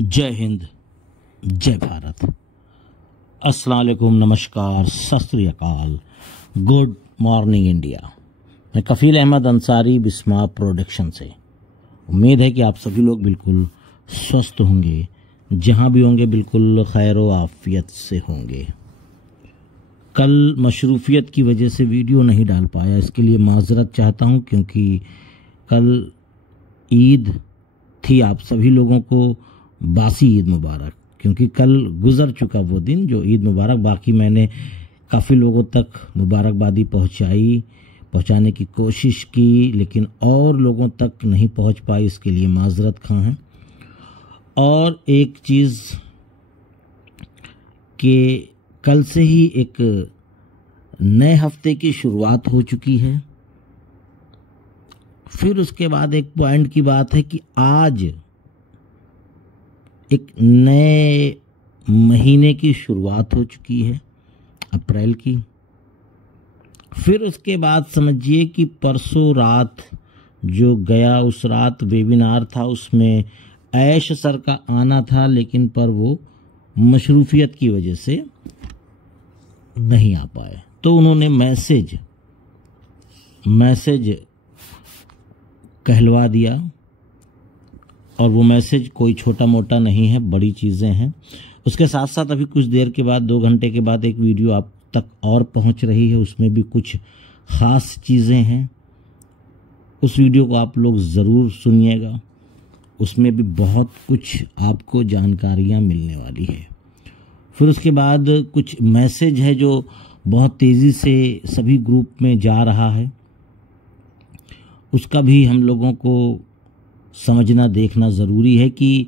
जय हिंद, जय भारत। अस्सलाम वालेकुम, नमस्कार, सत श्री अकाल, गुड मॉर्निंग इंडिया। मैं कफील अहमद अंसारी, बिस्मा प्रोडक्शन से। उम्मीद है कि आप सभी लोग बिल्कुल स्वस्थ होंगे, जहां भी होंगे बिल्कुल खैर व आफियत से होंगे। कल मशरूफियत की वजह से वीडियो नहीं डाल पाया, इसके लिए माजरत चाहता हूं, क्योंकि कल ईद थी। आप सभी लोगों को बासी ईद मुबारक, क्योंकि कल गुजर चुका वो दिन जो ईद मुबारक। बाकी मैंने काफ़ी लोगों तक मुबारकबादी पहुंचाने की कोशिश की, लेकिन और लोगों तक नहीं पहुंच पाई, इसके लिए माजरत खां हैं। और एक चीज़ कि कल से ही एक नए हफ्ते की शुरुआत हो चुकी है। फिर उसके बाद एक पॉइंट की बात है कि आज एक नए महीने की शुरुआत हो चुकी है, अप्रैल की। फिर उसके बाद समझिए कि परसों रात जो गया, उस रात वेबिनार था, उसमें ऐश सर का आना था, लेकिन पर वो मशरूफियत की वजह से नहीं आ पाए। तो उन्होंने मैसेज कहलवा दिया, और वो मैसेज कोई छोटा मोटा नहीं है, बड़ी चीज़ें हैं। उसके साथ साथ अभी कुछ देर के बाद, 2 घंटे के बाद, एक वीडियो आप तक और पहुंच रही है, उसमें भी कुछ ख़ास चीज़ें हैं। उस वीडियो को आप लोग ज़रूर सुनिएगा, उसमें भी बहुत कुछ आपको जानकारियां मिलने वाली है। फिर उसके बाद कुछ मैसेज है जो बहुत तेज़ी से सभी ग्रुप में जा रहा है, उसका भी हम लोगों को समझना देखना ज़रूरी है। कि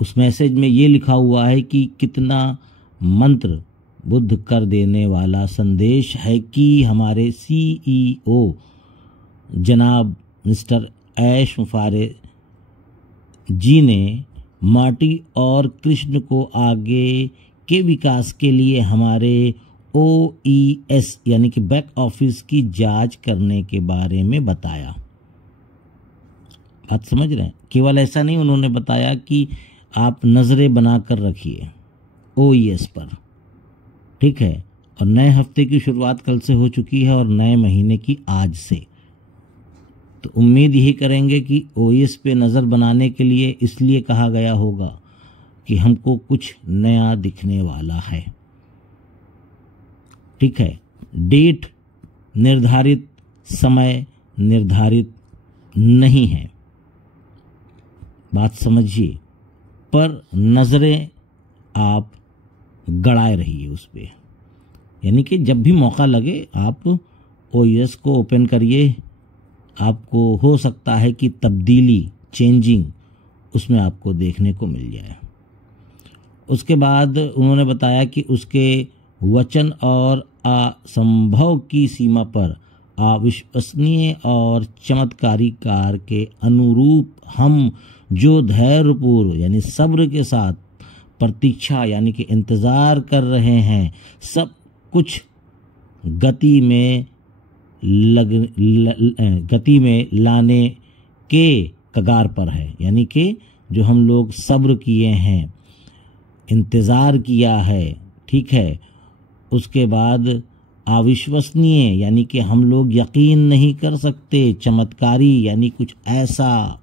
उस मैसेज में ये लिखा हुआ है कि कितना मंत्र बुद्ध कर देने वाला संदेश है कि हमारे CEO जनाब मिस्टर ऐश मुफारे जी ने मार्टी और कृष्ण को आगे के विकास के लिए हमारे OES यानी कि बैक ऑफिस की जांच करने के बारे में बताया। बात समझ रहे हैं? केवल ऐसा नहीं, उन्होंने बताया कि आप नज़रें बना कर रखिए OES पर, ठीक है। और नए हफ्ते की शुरुआत कल से हो चुकी है और नए महीने की आज से। तो उम्मीद यही करेंगे कि OES पे नज़र बनाने के लिए इसलिए कहा गया होगा कि हमको कुछ नया दिखने वाला है, ठीक है। डेट निर्धारित, समय निर्धारित नहीं है, बात समझिए, पर नज़रें आप गड़ाए रहिए उस पर। यानी कि जब भी मौका लगे आप OES को ओपन करिए, आपको हो सकता है कि तब्दीली, चेंजिंग उसमें आपको देखने को मिल जाए। उसके बाद उन्होंने बताया कि उसके वचन और असंभव की सीमा पर अविश्वसनीय और चमत्कारी कार के अनुरूप हम जो धैर्यपूर्व यानी सब्र के साथ प्रतीक्षा यानी कि इंतज़ार कर रहे हैं, सब कुछ गति में लाने के कगार पर है। यानी कि जो हम लोग सब्र किए हैं, इंतज़ार किया है, ठीक है। उसके बाद अविश्वसनीय यानी कि हम लोग यकीन नहीं कर सकते, चमत्कारी यानी कुछ ऐसा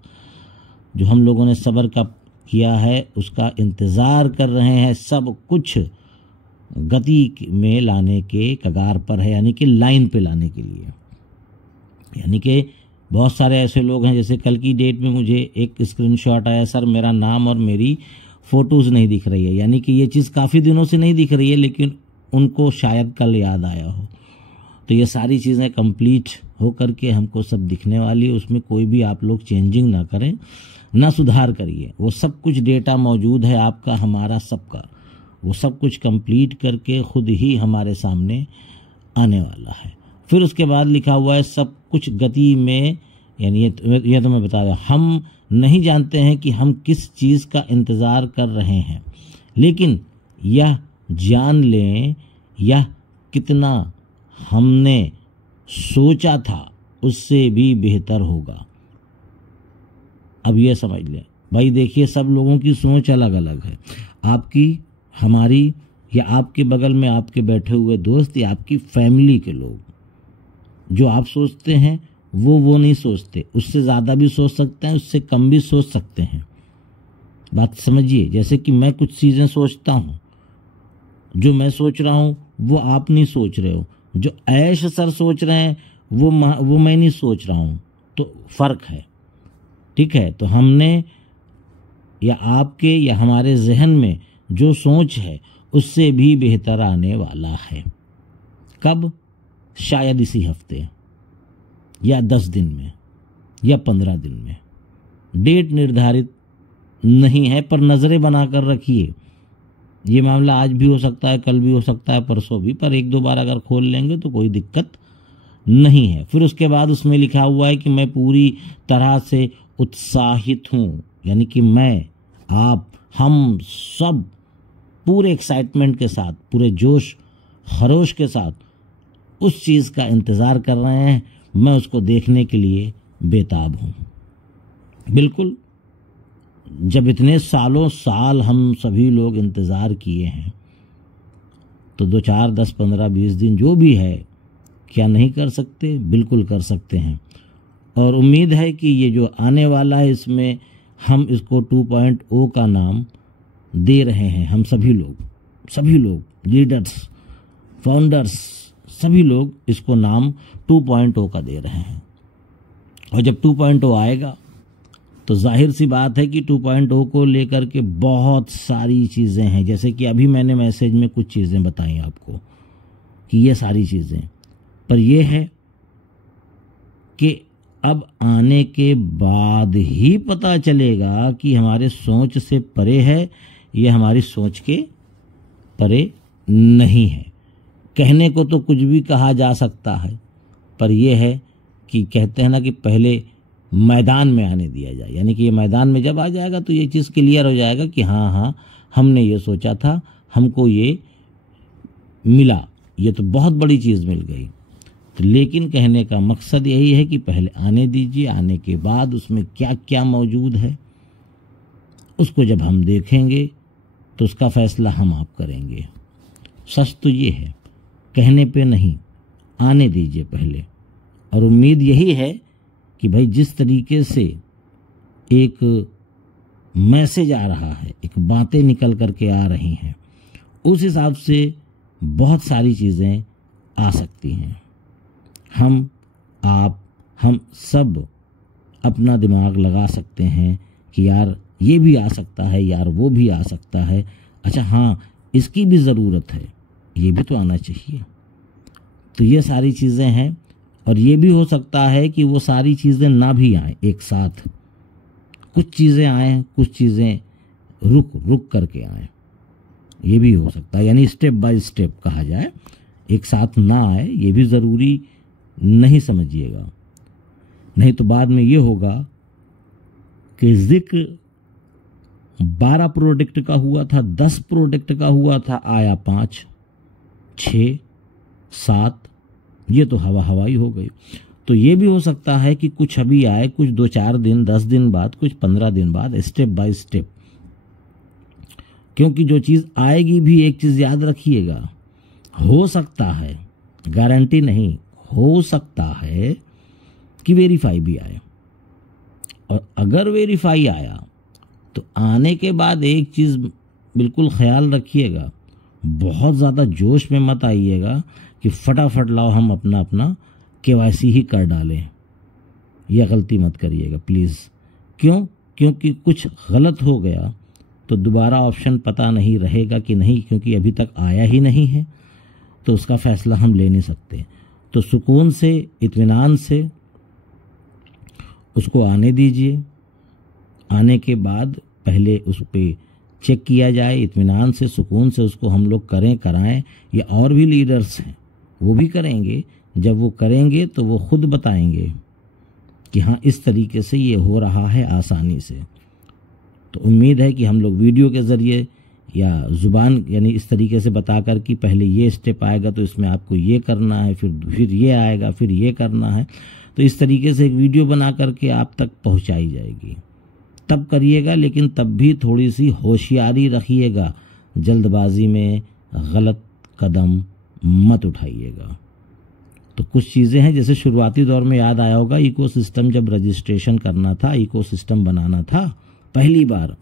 जो हम लोगों ने सब्र का किया है उसका इंतज़ार कर रहे हैं, सब कुछ गति में लाने के कगार पर है, यानी कि लाइन पे लाने के लिए। यानी कि बहुत सारे ऐसे लोग हैं, जैसे कल की डेट में मुझे एक स्क्रीनशॉट आया, सर मेरा नाम और मेरी फ़ोटोज़ नहीं दिख रही है। यानी कि ये चीज़ काफ़ी दिनों से नहीं दिख रही है, लेकिन उनको शायद कल याद आया हो। तो ये सारी चीज़ें कंप्लीट हो करके हमको सब दिखने वाली है, उसमें कोई भी आप लोग चेंजिंग ना करें, ना सुधार करिए। वो सब कुछ डेटा मौजूद है आपका, हमारा, सबका। वो सब कुछ कंप्लीट करके खुद ही हमारे सामने आने वाला है। फिर उसके बाद लिखा हुआ है सब कुछ गति में, यानी ये तो मैं बता रहा, हम नहीं जानते हैं कि हम किस चीज़ का इंतज़ार कर रहे हैं, लेकिन यह जान लें यह कितना हमने सोचा था उससे भी बेहतर होगा। अब ये समझ लें भाई देखिए, सब लोगों की सोच अलग अलग है। आपकी, हमारी, या आपके बगल में आपके बैठे हुए दोस्त, या आपकी फैमिली के लोग, जो आप सोचते हैं वो नहीं सोचते। उससे ज़्यादा भी सोच सकते हैं, उससे कम भी सोच सकते हैं। बात समझिए। जैसे कि मैं कुछ चीज़ें सोचता हूँ, जो मैं सोच रहा हूँ वो आप नहीं सोच रहे हो। जो ऐश सर सोच रहे हैं वो मैं नहीं सोच रहा हूँ, तो फ़र्क है। ठीक है, तो हमने, या आपके या हमारे जहन में जो सोच है उससे भी बेहतर आने वाला है। कब? शायद इसी हफ्ते, या 10 दिन में, या 15 दिन में। डेट निर्धारित नहीं है, पर नज़रें बनाकर रखिए। ये मामला आज भी हो सकता है, कल भी हो सकता है, परसों भी, पर 1-2 बार अगर खोल लेंगे तो कोई दिक्कत नहीं है। फिर उसके बाद उसमें लिखा हुआ है कि मैं पूरी तरह से उत्साहित हूँ, यानी कि मैं, आप, हम सब पूरे एक्साइटमेंट के साथ, पूरे जोश खरोश के साथ उस चीज़ का इंतज़ार कर रहे हैं। मैं उसको देखने के लिए बेताब हूँ। बिल्कुल, जब इतने सालों साल हम सभी लोग इंतज़ार किए हैं, तो 2, 4, 10, 15, 20 दिन जो भी है, क्या नहीं कर सकते? बिल्कुल कर सकते हैं। और उम्मीद है कि ये जो आने वाला है, इसमें हम इसको 2.0 का नाम दे रहे हैं। हम सभी लोग लीडर्स, फाउंडर्स, सभी लोग इसको नाम 2.0 का दे रहे हैं। और जब 2.0 आएगा तो जाहिर सी बात है कि 2.0 को लेकर के बहुत सारी चीज़ें हैं। जैसे कि अभी मैंने मैसेज में कुछ चीज़ें बताई आपको कि ये सारी चीज़ें, पर यह है कि अब आने के बाद ही पता चलेगा कि हमारे सोच से परे है, ये हमारी सोच के परे नहीं है। कहने को तो कुछ भी कहा जा सकता है, पर यह है कि कहते हैं ना कि पहले मैदान में आने दिया जाए, यानी कि ये मैदान में जब आ जाएगा तो ये चीज़ क्लियर हो जाएगा कि हाँ हमने ये सोचा था, हमको ये मिला, ये तो बहुत बड़ी चीज़ मिल गई। तो लेकिन कहने का मकसद यही है कि पहले आने दीजिए, आने के बाद उसमें क्या क्या मौजूद है उसको जब हम देखेंगे तो उसका फैसला हम आप करेंगे। सच तो ये है, कहने पे नहीं, आने दीजिए पहले। और उम्मीद यही है कि भाई जिस तरीके से एक मैसेज आ रहा है, एक बातें निकल करके आ रही हैं, उस हिसाब से बहुत सारी चीज़ें आ सकती हैं। हम, आप, हम सब अपना दिमाग लगा सकते हैं कि यार ये भी आ सकता है, यार वो भी आ सकता है, अच्छा हाँ इसकी भी ज़रूरत है, ये भी तो आना चाहिए। तो ये सारी चीज़ें हैं। और ये भी हो सकता है कि वो सारी चीज़ें ना भी आएँ एक साथ, कुछ चीज़ें आएँ, कुछ चीज़ें रुक करके आएँ, ये भी हो सकता है। यानी स्टेप बाय स्टेप कहा जाए, एक साथ ना आए, ये भी ज़रूरी नहीं समझिएगा। नहीं तो बाद में ये होगा कि जिक्र 12 प्रोडक्ट का हुआ था, 10 प्रोडक्ट का हुआ था, आया 5, 6, 7, ये तो हवाई हो गई। तो ये भी हो सकता है कि कुछ अभी आए, कुछ 2-4 दिन, 10 दिन बाद, कुछ 15 दिन बाद, स्टेप बाय स्टेप। क्योंकि जो चीज़ आएगी भी, एक चीज़ याद रखिएगा, हो सकता है, गारंटी नहीं, हो सकता है कि वेरीफाई भी आए। और अगर वेरीफाई आया तो आने के बाद एक चीज़ बिल्कुल ख्याल रखिएगा, बहुत ज़्यादा जोश में मत आइएगा कि फटाफट लाओ हम अपना KYC ही कर डालें। यह गलती मत करिएगा प्लीज़। क्यों? क्योंकि कुछ गलत हो गया तो दोबारा ऑप्शन पता नहीं रहेगा कि नहीं, क्योंकि अभी तक आया ही नहीं है, तो उसका फैसला हम ले नहीं सकते। तो सुकून से, इत्मीनान से उसको आने दीजिए। आने के बाद पहले उस पर चेक किया जाए, इत्मीनान से, सुकून से उसको हम लोग कराएं। या और भी लीडर्स हैं, वो भी करेंगे। जब वो करेंगे तो वो खुद बताएंगे कि हाँ इस तरीके से ये हो रहा है आसानी से। तो उम्मीद है कि हम लोग वीडियो के ज़रिए या ज़ुबान, यानी इस तरीके से बताकर कि पहले ये स्टेप आएगा तो इसमें आपको ये करना है, फिर ये आएगा, फिर ये करना है, तो इस तरीके से एक वीडियो बना करके आप तक पहुंचाई जाएगी। तब करिएगा, लेकिन तब भी थोड़ी सी होशियारी रखिएगा, जल्दबाजी में गलत कदम मत उठाइएगा। तो कुछ चीज़ें हैं, जैसे शुरुआती दौर में याद आया होगा, इकोसिस्टम जब रजिस्ट्रेशन करना था, इकोसिस्टम बनाना था, पहली बार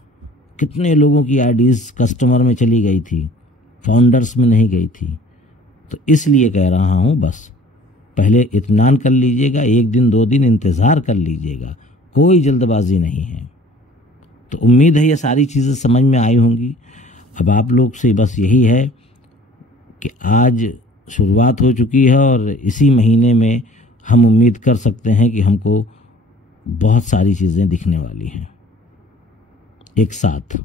कितने लोगों की आईडीज़ कस्टमर में चली गई थी, फाउंडर्स में नहीं गई थी। तो इसलिए कह रहा हूँ, बस पहले इत्मीनान कर लीजिएगा, 1 दिन 2 दिन इंतज़ार कर लीजिएगा, कोई जल्दबाजी नहीं है। तो उम्मीद है ये सारी चीज़ें समझ में आई होंगी। अब आप लोग से बस यही है कि आज शुरुआत हो चुकी है और इसी महीने में हम उम्मीद कर सकते हैं कि हमको बहुत सारी चीज़ें दिखने वाली हैं एक साथ,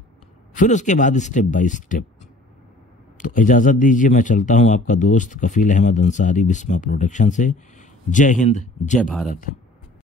फिर उसके बाद स्टेप बाय स्टेप। तो इजाज़त दीजिए, मैं चलता हूँ, आपका दोस्त कफील अहमद अंसारी, बिस्मा प्रोडक्शन से। जय हिंद, जय भारत।